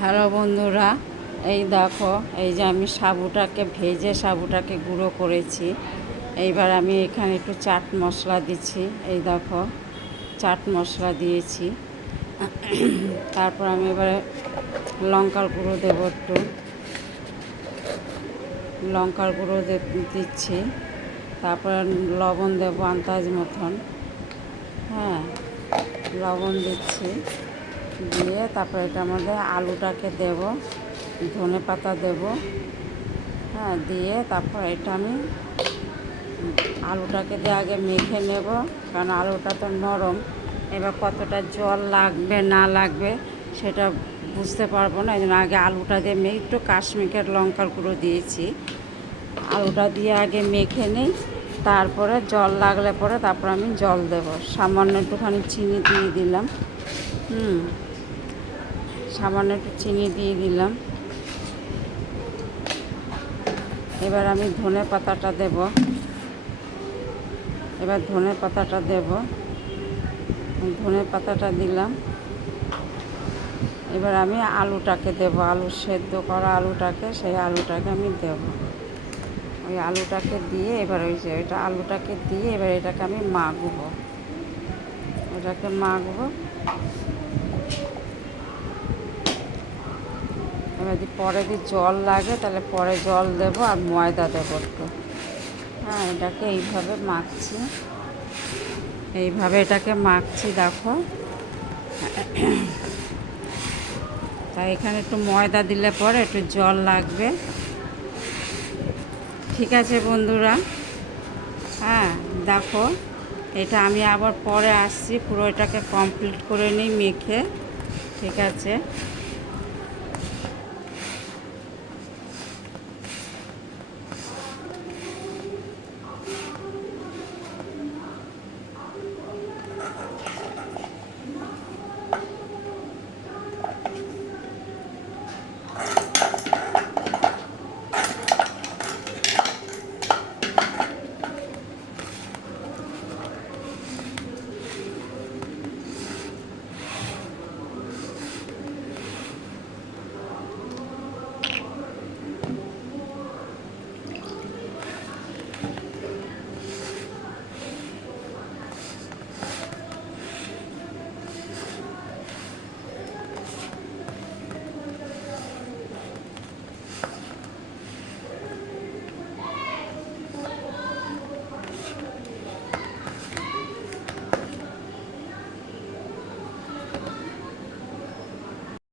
Hello বন্ধুরা, এই দেখো, এই যে আমি সাবুটাকে ভেজে সাবুটাকে গুঁড়ো করেছি। এইবার আমি এখানে একটু চাট মশলা দিচ্ছি। এই দেখো, চাট মশলা দিয়েছি। তারপর আমি এবারে লঙ্কার গুঁড়ো দেবো, একটু লঙ্কার গুঁড়ো দিচ্ছি। তারপর লবণ দেবো আন্দাজ মতন। হ্যাঁ, লবণ দিচ্ছি। দিয়ে তারপর এটার মধ্যে আলুটাকে দেব, ধনে পাতা দেব। হ্যাঁ, দিয়ে তারপর এটা আমি আলুটাকে দিয়ে আগে মেখে নেব, কারণ আলুটা তো নরম। এবার কতটা জল লাগবে না লাগবে সেটা বুঝতে পারবো না, এই জন্য আগে আলুটা দিয়ে একটু কাশ্মীরের লঙ্কার গুঁড়ো দিয়েছি। আলুটা দিয়ে আগে মেখে নিই, তারপরে জল লাগলে পরে তারপর আমি জল দেব। সামান্য একটুখানি চিনি দিয়ে দিলাম। সামান্য একটু চিনি দিয়ে দিলাম। এবার আমি ধনে পাতাটা দেব। ধনে পাতাটা দিলাম। এবার আমি আলুটাকে দেব, আলু সেদ্ধ করা আলুটাকে, সেই আলুটাকে আমি দেব। ওই আলুটাকে দিয়ে এবার আলুটাকে দিয়ে এবার এটাকে আমি মাখবো। এবার যদি পরে জল লাগে তাহলে পরে জল দেবো, আর ময়দা দেবো একটু। হ্যাঁ, এটাকে এইভাবে এটাকে মাখছি দেখো। তাই এখানে একটু ময়দা দিলে পরে একটু জল লাগবে। ঠিক আছে বন্ধুরা, হ্যাঁ দেখো, এটা আমি আবার পরে আসছি, পুরো এটাকে কমপ্লিট করে নিই মেখে। ঠিক আছে।